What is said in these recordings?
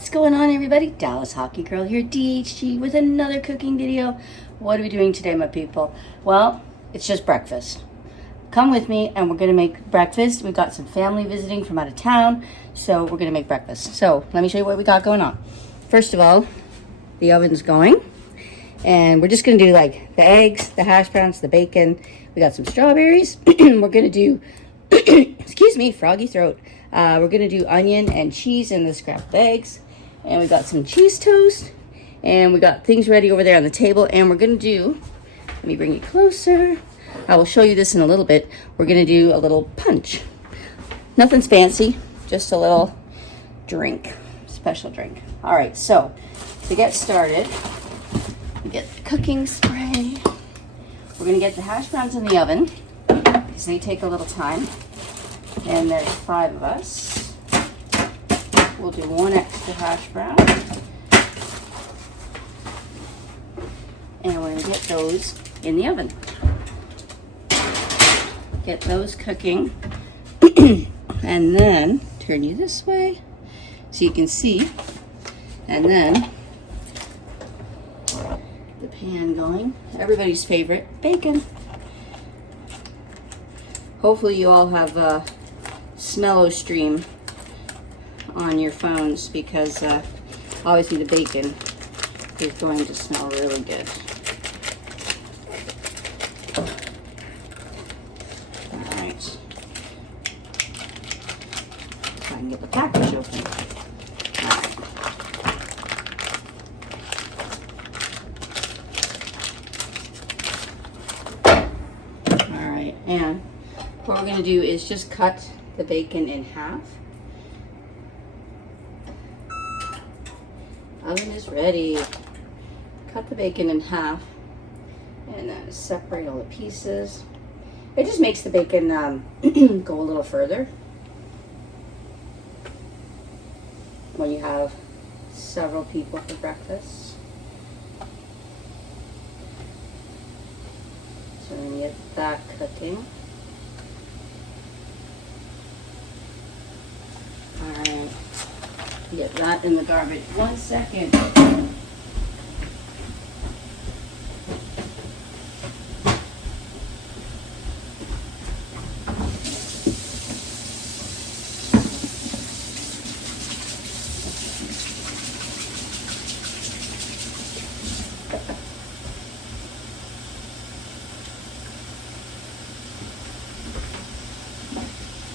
What's going on, everybody? Dallas Hockey Girl here, DHG, with another cooking video. What are we doing today, my people? Well, it's just breakfast. Come with me and we're gonna make breakfast. We've got some family visiting from out of town, so we're gonna make breakfast. So let me show you what we got going on. First of all, the oven's going, and we're just gonna do like the eggs, the hash browns, the bacon. We got some strawberries. We're gonna do, excuse me, froggy throat. We're gonna do onion and cheese and the scrambled eggs, and we got some cheese toast, and we got things ready over there on the table. And we're gonna do, let me bring you closer. I will show you this in a little bit. We're gonna do a little punch. Nothing's fancy, just a little drink, special drink. All right, so to get started, we get the cooking spray. We're gonna get the hash browns in the oven because they take a little time. And there's 5 of us. We'll do 1 extra hash brown. And we're gonna get those in the oven. Get those cooking. And then turn you this way so you can see. And then the pan going. Everybody's favorite, bacon. Hopefully you all have Smellostream on your phones, because obviously the bacon is going to smell really good. All right, so I can get the package open. All right, and what we're going to do is just cut the bacon in half. Oven is ready. Cut the bacon in half and then separate all the pieces. It just makes the bacon go a little further when you have several people for breakfast. So we're going to get that cooking. Alright, get that in the garbage. 1 second.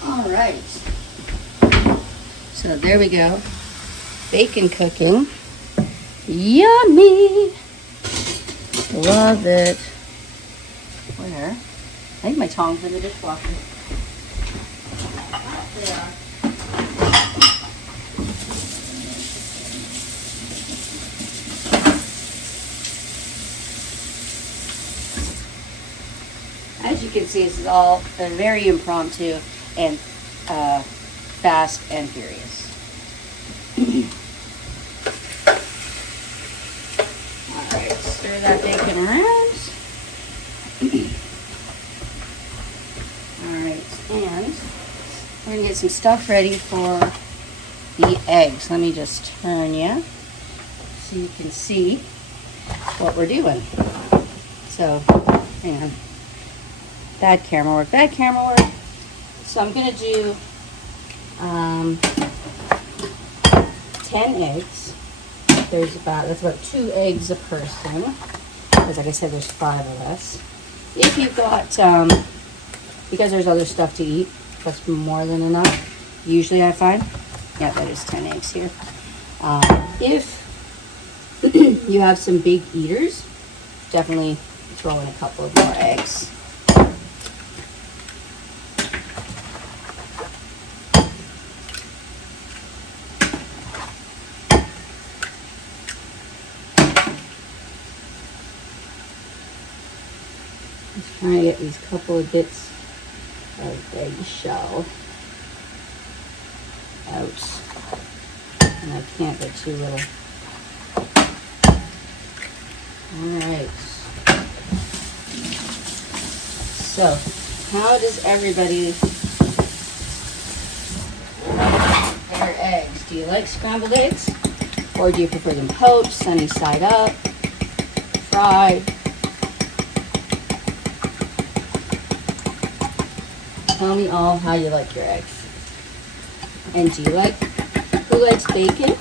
Alright. So there we go. Bacon cooking. Yummy! Love it. Where? I think my tongs in the dishwasher. They are. As you can see, this is all very impromptu and fast and furious. Alright, stir that bacon around. Alright, and we're going to get some stuff ready for the eggs. Let me just turn you so you can see what we're doing. So, hang on. Bad camera work, bad camera work. So I'm going to do 10 eggs. That's about 2 eggs a person. Because like I said, there's 5 of us. If you've got, because there's other stuff to eat, that's more than enough. Usually I find, yeah, that is 10 eggs here. If you have some big eaters, definitely throw in a couple of more eggs. Just trying to get these couple of bits of eggshell out. And I can't get too little. Alright. So, how does everybody their eggs? Do you like scrambled eggs? Or do you prefer them poached, sunny side up, fried? Tell me all how you like your eggs. And do you like, who likes bacon?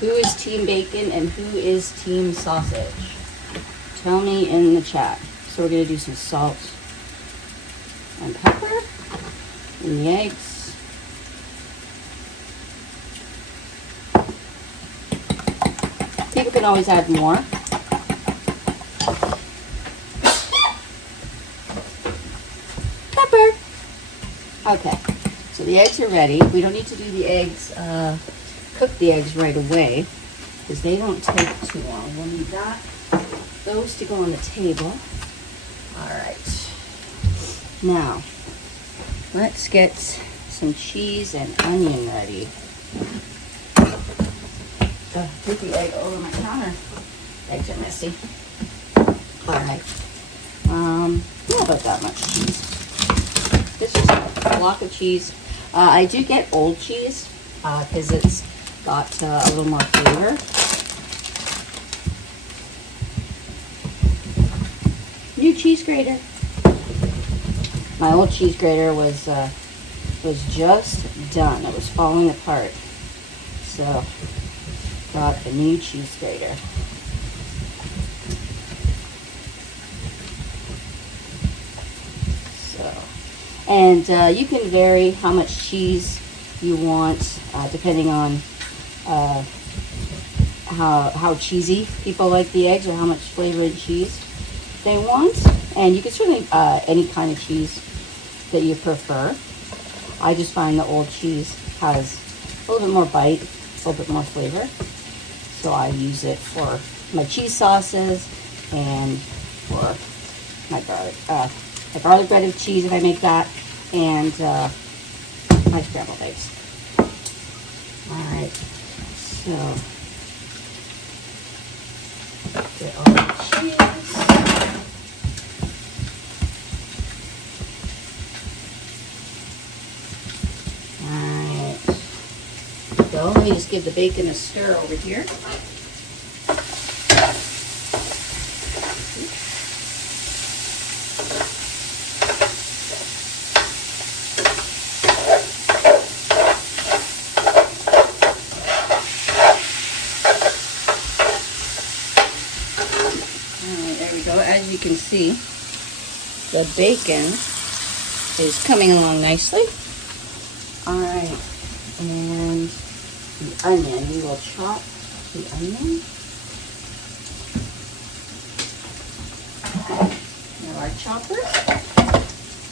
Who is team bacon and who is team sausage? Tell me in the chat. So we're gonna do some salt and pepper in the eggs. People can always add more. Pepper. Okay, so the eggs are ready. We don't need to do the eggs, cook the eggs right away because they don't take too long. We'll need those to go on the table. All right. Now, let's get some cheese and onion ready. Put the egg over my counter. Eggs are messy. All right. Not about that much cheese. This is a block of cheese. I do get old cheese because it's got a little more flavor. New cheese grater. My old cheese grater was just done. It was falling apart. So got the new cheese grater. So, and you can vary how much cheese you want depending on how cheesy people like the eggs or how much flavor and cheese they want. And you can certainly any kind of cheese that you prefer. I just find the old cheese has a little bit more bite, a little bit more flavor. So I use it for my cheese sauces and for my garlic bread with cheese if I make that, and my scrambled eggs. All right, so get all the cheese. So let me just give the bacon a stir over here. Alright, there we go. As you can see, the bacon is coming along nicely. Alright, and the onion, we will chop the onion. Now our chopper,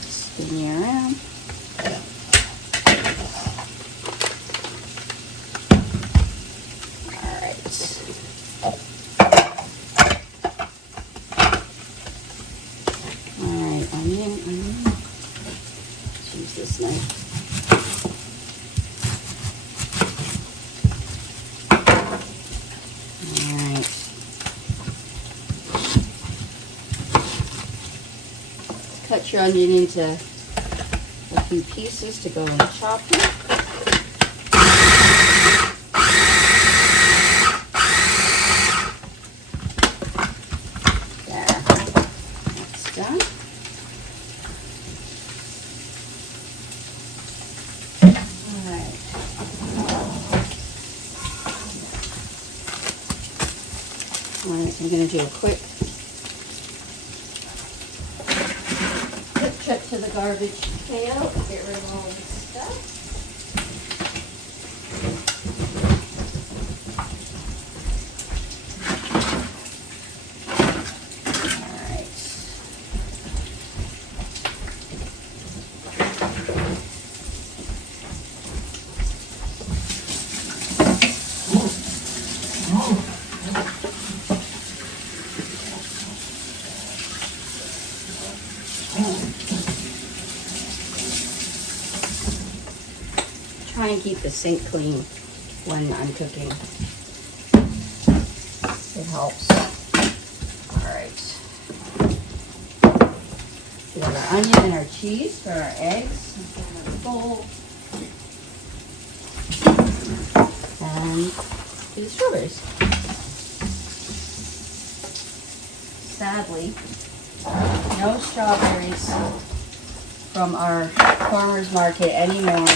spin you around. Alright. Alright, onion. Let's use this knife. Cut your onion into a few pieces to go in the chopper. There, that's done. All right. All right, I'm going to do a quick trip to the garbage pail, get rid of all this stuff. Alright. Try and keep the sink clean when I'm cooking. It helps. Alright. We have our onion and our cheese for our eggs. Put them in a bowl. And to the strawberries. Sadly, no strawberries from our farmer's market anymore.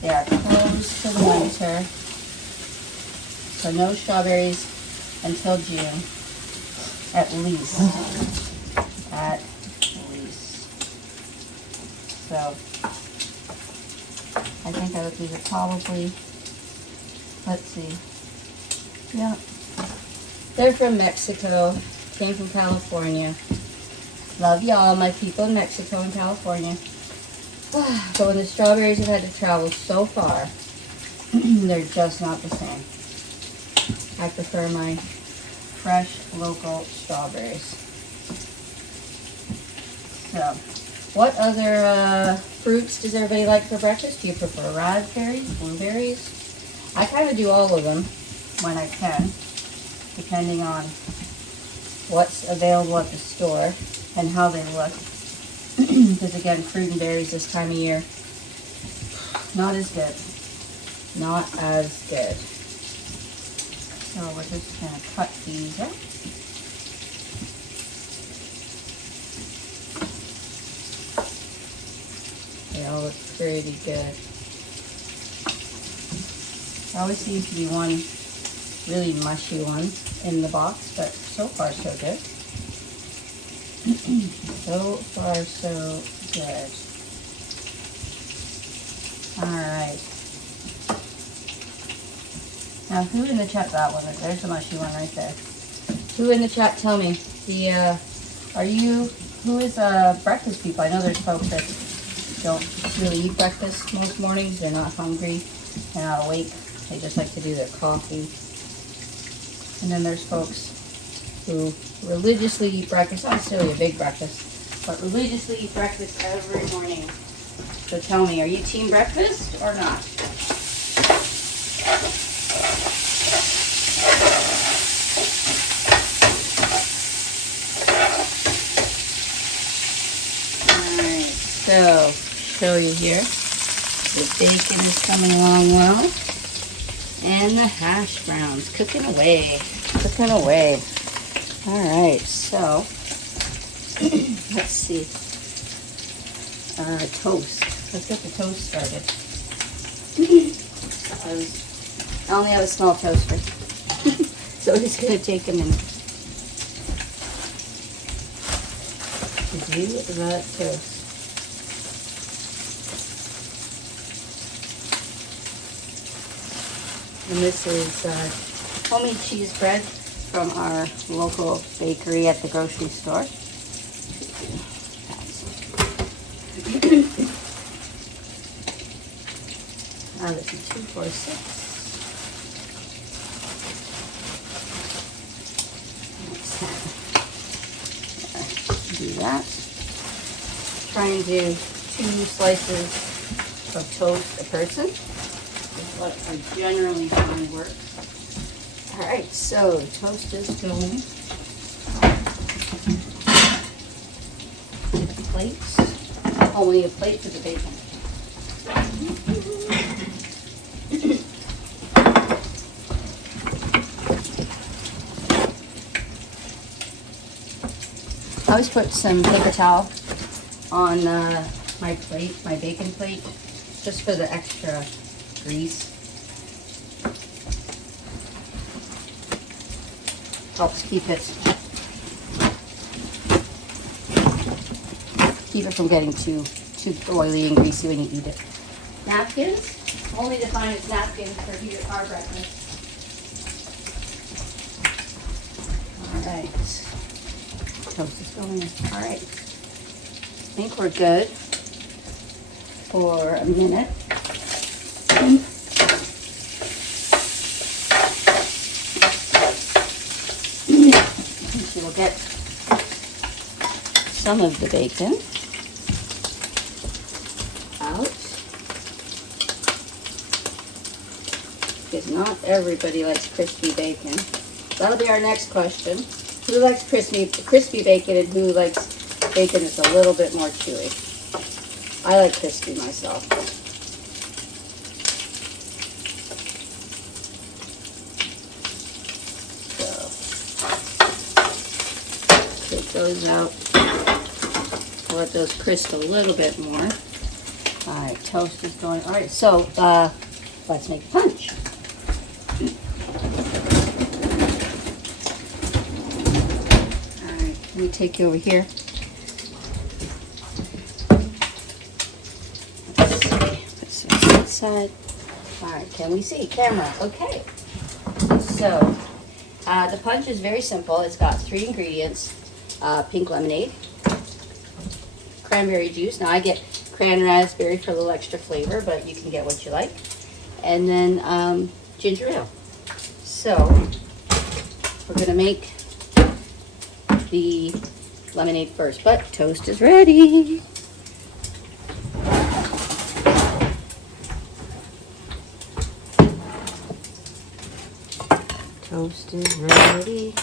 They are closed for the winter. So no strawberries until June, at least. At least. So I think these are probably, let's see. Yeah. They're from Mexico. Came from California. Love y'all, my people in Mexico and California. But when the strawberries have had to travel so far, they're just not the same. I prefer my fresh local strawberries. So, what other fruits does everybody like for breakfast? Do you prefer raspberries, blueberries? I kind of do all of them when I can, depending on what's available at the store and how they look. Because again, fruit and berries this time of year, not as good. Not as good. So we're just going to cut these up. They all look pretty good. There always seems to be one really mushy one in the box, but so far so good. So far so good. Alright. Now who in the chat, that one, there's the mushy one right there. Who in the chat, tell me, who is breakfast people? I know there's folks that don't really eat breakfast most mornings. They're not hungry, they're not awake. They just like to do their coffee. And then there's folks who religiously eat breakfast, not necessarily a big breakfast, but religiously eat breakfast every morning. So tell me, are you team breakfast or not? Alright, so show you here. The bacon is coming along well. And the hash browns cooking away. Cooking away. Alright, so let's see. Toast. Let's get the toast started. I only have a small toaster. So it's going to take a minute to do the toast. And this is homemade cheese bread from our local bakery at the grocery store. This is 246. Do that. Try and do 2 slices of toast a person. Is what I generally find works. Alright, so toast is going. Plates. Oh, we need a plate for the bacon. I always put some paper towel on my plate, my bacon plate, just for the extra grease. Helps keep it from getting too oily and greasy when you eat it. Napkins, only defined as napkins for our breakfast. All right, toast is going in. All right, I think we're good for a minute. We'll get some of the bacon out, because not everybody likes crispy bacon. That'll be our next question. Who likes crispy bacon and who likes bacon that's a little bit more chewy? I like crispy myself. those out. We'll let those crisp a little bit more. All right, toast is going. All right, so let's make punch. All right, let me take you over here. Let's see that side. All right, can we see? Camera, okay. So, the punch is very simple. It's got 3 ingredients. Pink lemonade, cranberry juice. Now I get cran raspberry for a little extra flavor, but you can get what you like. And then ginger ale. So, we're gonna make the lemonade first, but toast is ready. Toast is ready.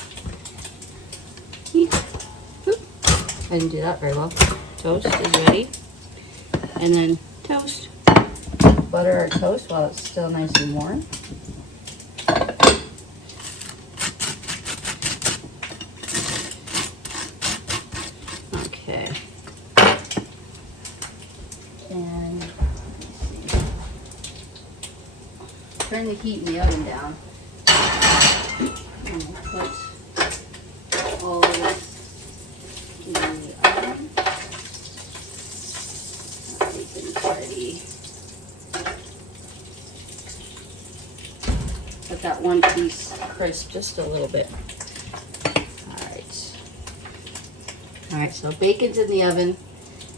I didn't do that very well. Toast is ready. And then toast. Butter our toast while it's still nice and warm. Okay. And turn the heat in the oven down. And we'll put all of this in the oven. Everything's ready. Let that one piece crisp just a little bit. Alright. Alright, so bacon's in the oven,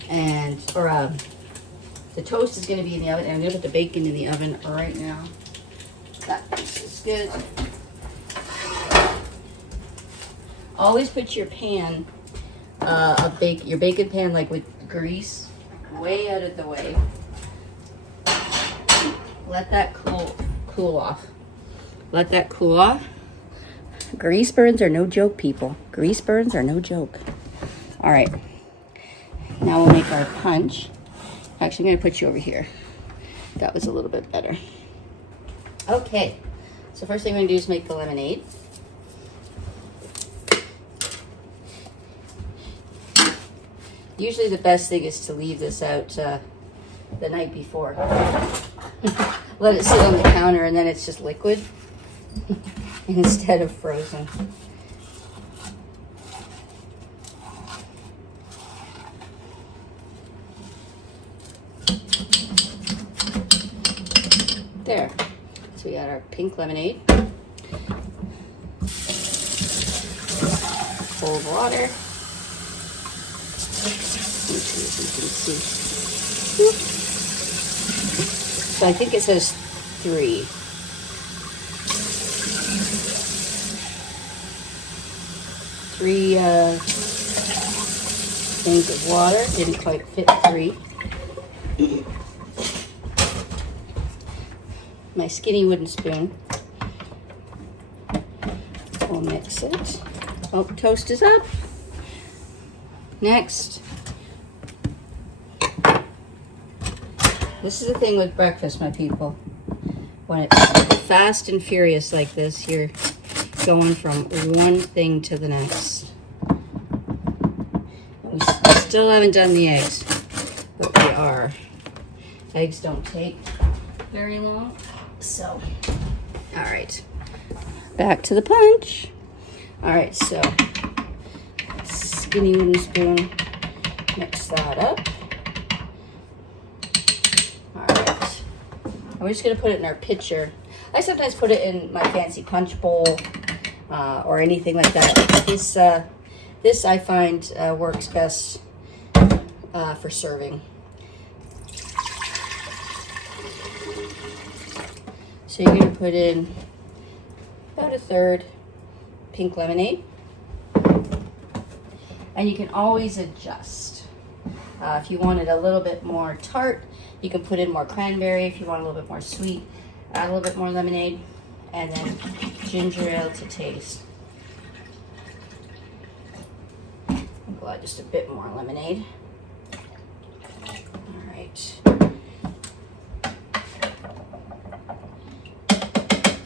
and the toast is going to be in the oven, and I'm going to put the bacon in the oven right now. That piece is good. Always put your pan, your bacon pan, like with grease, way out of the way. Let that cool off. Let that cool off. Grease burns are no joke, people. Grease burns are no joke. All right. Now we'll make our punch. Actually, I'm going to put you over here. That was a little bit better. Okay. So first thing we're going to do is make the lemonade. Usually the best thing is to leave this out the night before. Let it sit on the counter and then it's just liquid instead of frozen. There. So we got our pink lemonade. Full of water. Let's see if you can see. Whoop. So I think it says 3. Three things of water. Didn't quite fit 3. My skinny wooden spoon. We'll mix it. Oh, toast is up. Next. This is the thing with breakfast, my people. When it's fast and furious like this, you're going from one thing to the next. We still haven't done the eggs, but we are. Eggs don't take very long. So, all right. Back to the punch. All right, so skinny wooden spoon, mix that up. All right, and we're just gonna put it in our pitcher. I sometimes put it in my fancy punch bowl or anything like that. This I find works best for serving. So you're gonna put in about 1/3 pink lemonade. And you can always adjust. If you want it a little bit more tart, you can put in more cranberry. If you want a little bit more sweet, add a little bit more lemonade. And then ginger ale to taste. I'll add just a bit more lemonade. All right.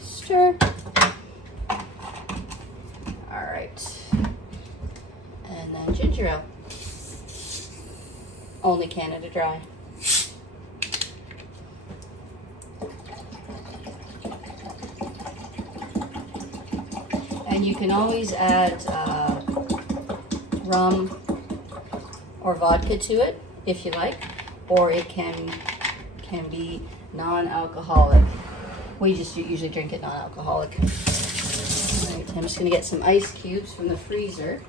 Stir. All right. And then ginger ale. Only Canada Dry. And you can always add rum or vodka to it if you like, or it can be non-alcoholic. We just usually drink it non-alcoholic. All right, I'm just gonna get some ice cubes from the freezer.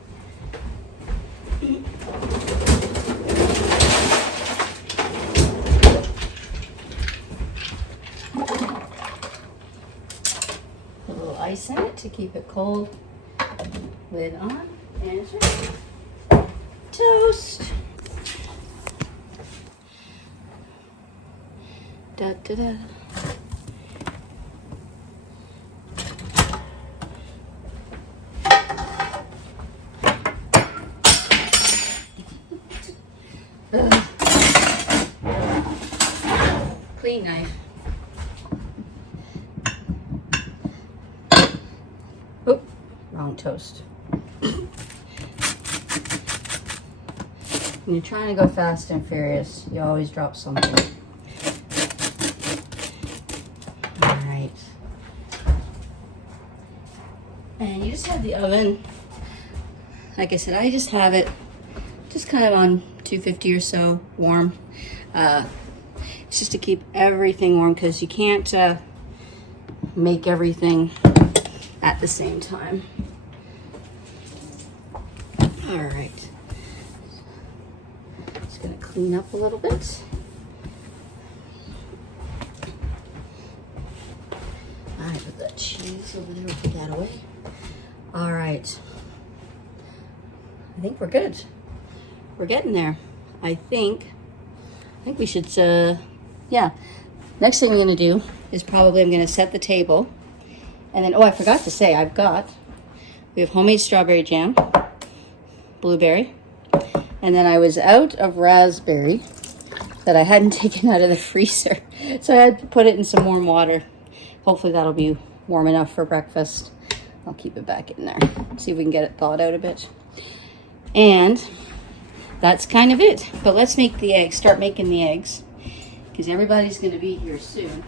A little ice in it to keep it cold. Lid on, and toast. Da da da. Clean knife. Oop, wrong toast. When you're trying to go fast and furious, you always drop something. All right. And you just have the oven. Like I said, I just have it just kind of on 250 or so warm. It's just to keep everything warm because you can't make everything at the same time. All right. Just gonna clean up a little bit. All right, put that cheese over there, we'll put that away. All right. I think we're good. We're getting there. I think we should, yeah. Next thing I'm gonna do is probably I'm gonna set the table. And then, oh, I forgot to say, we have homemade strawberry jam, blueberry, and then I was out of raspberry that I hadn't taken out of the freezer. So I had to put it in some warm water. Hopefully that'll be warm enough for breakfast. I'll keep it back in there. See if we can get it thawed out a bit. And that's kind of it. But let's make the eggs, start making the eggs, because everybody's gonna be here soon.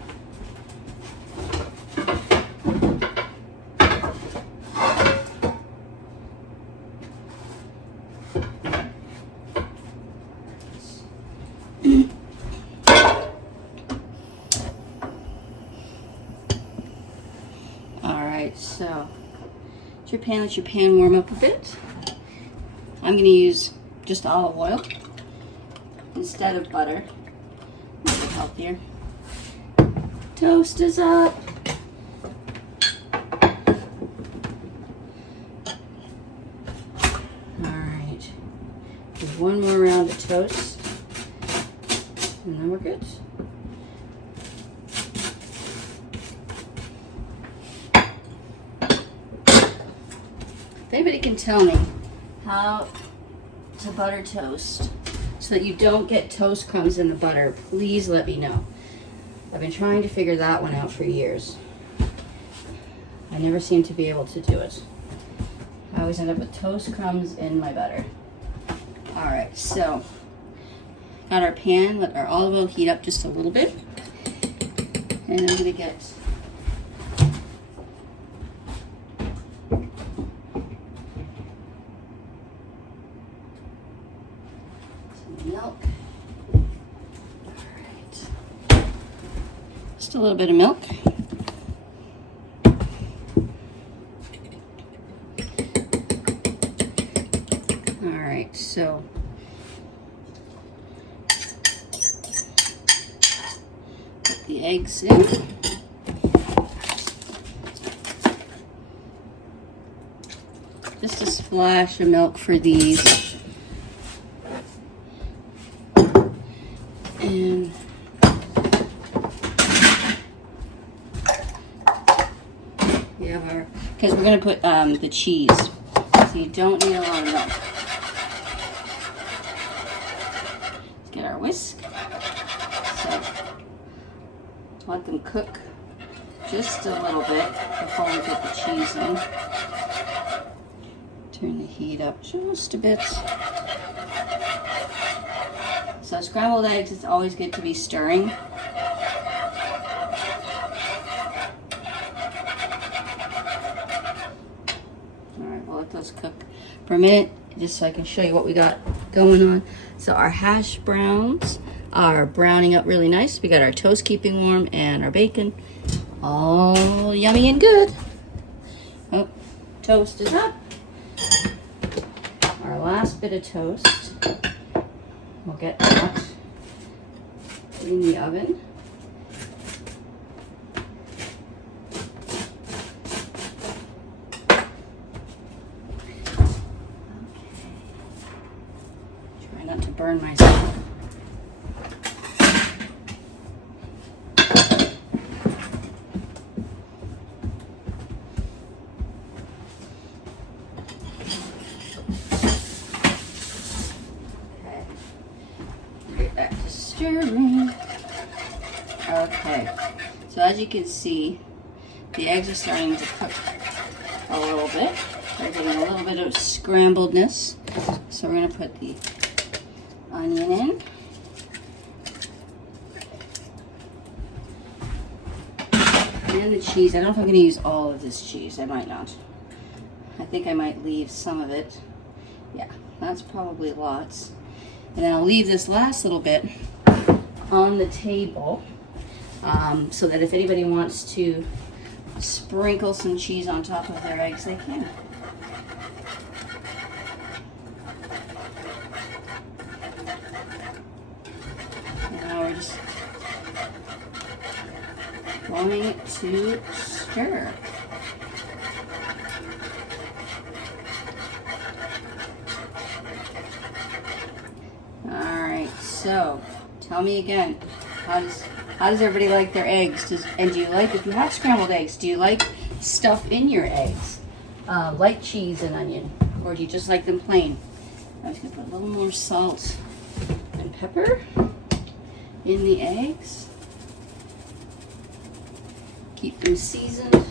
So, let your pan warm up a bit. I'm going to use just olive oil instead of butter. Make it healthier. Toast is up. Alright. There's one more round of toast. And then we're good. If anybody can tell me how to butter toast so that you don't get toast crumbs in the butter, please let me know. I've been trying to figure that one out for years. I never seem to be able to do it. I always end up with toast crumbs in my butter. Alright, so got our pan, let our olive oil heat up just a little bit. And I'm gonna get milk. Alright. Just a little bit of milk. Alright, so put the eggs in. Just a splash of milk for these. And we have our, because we're going to put the cheese, so you don't need a lot of milk. Let's get our whisk. So let them cook just a little bit before we put the cheese in. Turn the heat up just a bit. So scrambled eggs, it's always good to be stirring. Alright, we'll let those cook for a minute, just so I can show you what we got going on. So our hash browns are browning up really nice. We got our toast keeping warm and our bacon. All yummy and good. Oh, toast is up. Our last bit of toast. We'll get that in the oven. Try not to burn myself. Stirring. Okay, so as you can see, the eggs are starting to cook a little bit. They're getting a little bit of scrambledness. So we're going to put the onion in. And the cheese. I don't know if I'm going to use all of this cheese. I might not. I think I might leave some of it. Yeah, that's probably lots. And then I'll leave this last little bit on the table so that if anybody wants to sprinkle some cheese on top of their eggs, they can. And now we're just going to stir. So, tell me again, how does everybody like their eggs? And do you like, if you have scrambled eggs, do you like stuff in your eggs? Like cheese and onion? Or do you just like them plain? I'm just going to put a little more salt and pepper in the eggs. Keep them seasoned.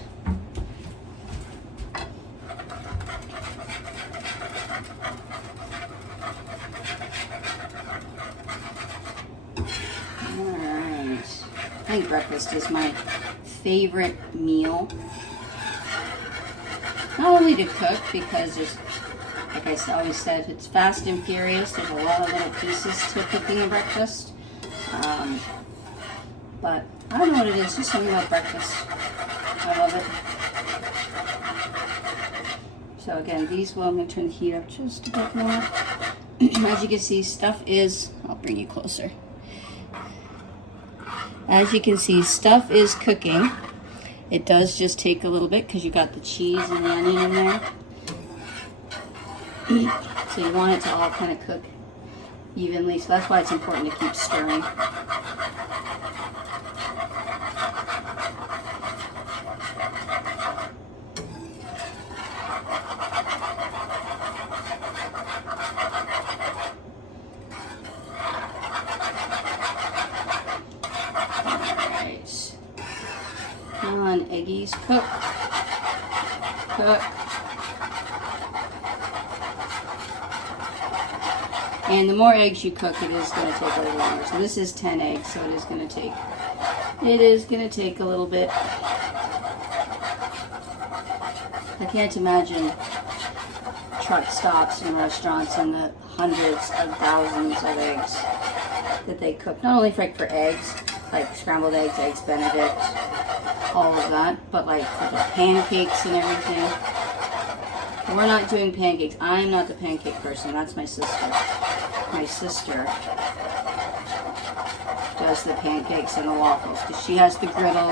I think breakfast is my favorite meal. Not only to cook, because there's, like I always said, it's fast and furious. There's a lot of little pieces to cooking a breakfast. But I don't know what it is, just something about breakfast. I love it. So again, these will, I'm going to turn the heat up just a bit more. As you can see, stuff is, I'll bring you closer. As you can see, stuff is cooking. It does just take a little bit because you got the cheese and the onion in there. So you want it to all kind of cook evenly. So that's why it's important to keep stirring. Come on, eggies, cook. Cook. And the more eggs you cook, it is going to take a little longer. So this is 10 eggs, so it is going to take a little bit. I can't imagine truck stops and restaurants and the hundreds of thousands of eggs that they cook. Not only for eggs, like scrambled eggs, eggs Benedict, all of that, but like for the pancakes and everything. We're not doing pancakes. I'm not the pancake person. That's my sister. My sister does the pancakes and the waffles because she has the griddle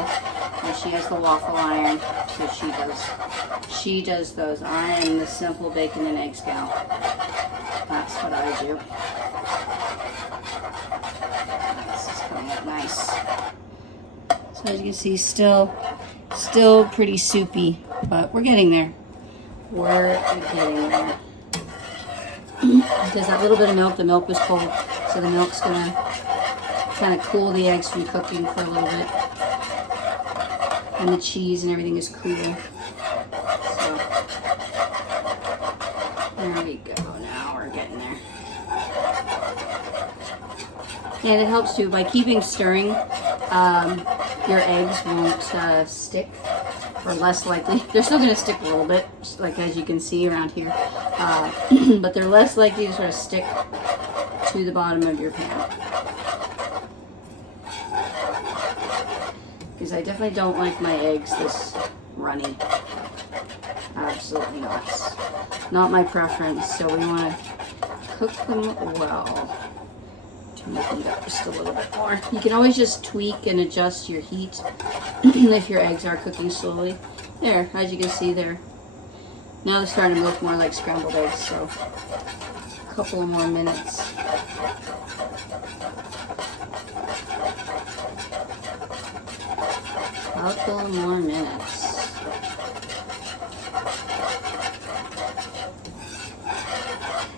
and she has the waffle iron, so she does those. I am the simple bacon and eggs gal. That's what I do. This is coming up nice. So as you can see, still pretty soupy, but we're getting there. We're getting there. There's that little bit of milk. The milk was cold, so the milk's gonna kind of cool the eggs from cooking for a little bit. And the cheese and everything is cool. So There we go. Now we're getting there. And it helps too by keeping stirring. Your eggs won't stick, or less likely. They're still going to stick a little bit, like as you can see around here, but they're less likely to sort of stick to the bottom of your pan. Because I definitely don't like my eggs this runny. Absolutely not. Not my preference. So we want to cook them well. Turn it up just a little bit more. You can always just tweak and adjust your heat if your eggs are cooking slowly. There, as you can see there. Now they're starting to look more like scrambled eggs, so a couple more minutes. Couple more minutes.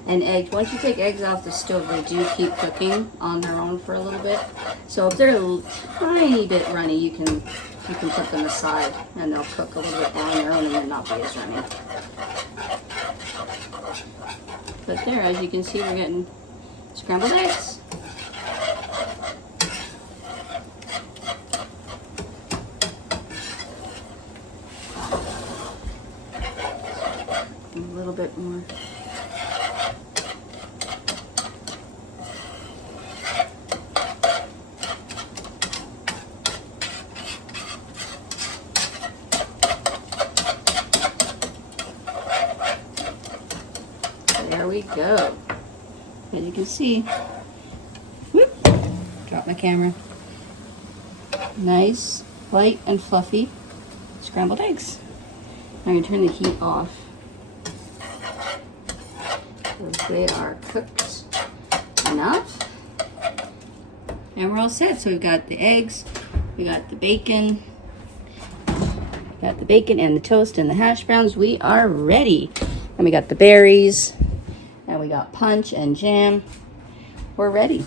And eggs, once you take eggs off the stove, they do keep cooking on their own for a little bit. So if they're a tiny bit runny, you can put them aside and they'll cook a little bit on their own and then not be as runny. But there, as you can see, we're getting scrambled eggs. A little bit more. There we go. As you can see, whoop, drop my camera. Nice, light and fluffy scrambled eggs. I'm going to turn the heat off. They are cooked enough. And we're all set. So we've got the eggs, we got the bacon, and the toast and the hash browns. We are ready. And we got the berries, and we got punch and jam. We're ready.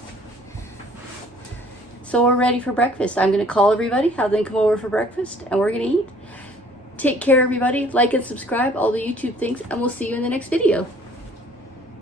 So we're ready for breakfast. I'm going to call everybody, have them come over for breakfast, and we're going to eat. Take care, everybody. Like and subscribe, all the YouTube things, and we'll see you in the next video.